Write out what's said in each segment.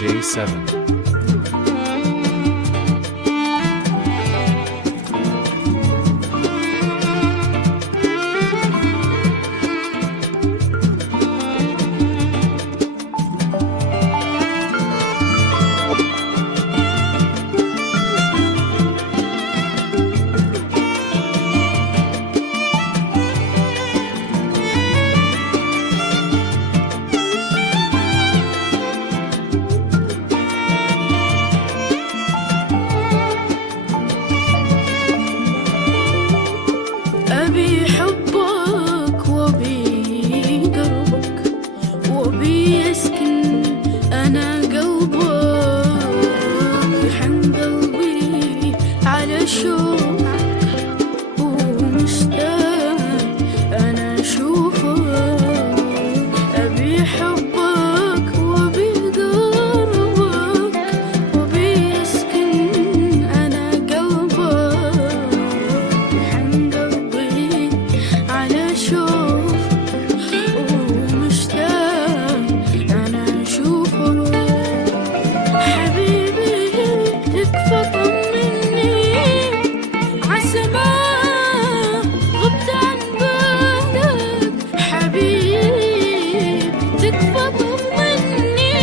AJ7. أبي حبك وأبي دربك وأبي يسكن أنا قلبك يحن قلبي على شوقك ومشتاق أنا أشوفك أبي حبك وأبي دربك وأبي يسكن أنا قلبك يحن قلبي على شوفك ومشتاق أنا أشوفك حبيبي تكفى طمني عالسماء غبت عن بالك حبيبي تكفى طمني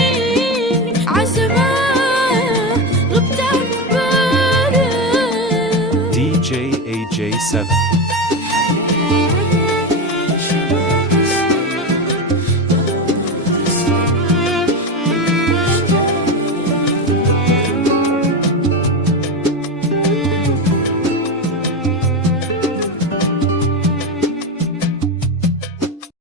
عالسماء غبت عن بالك DJ AJ7.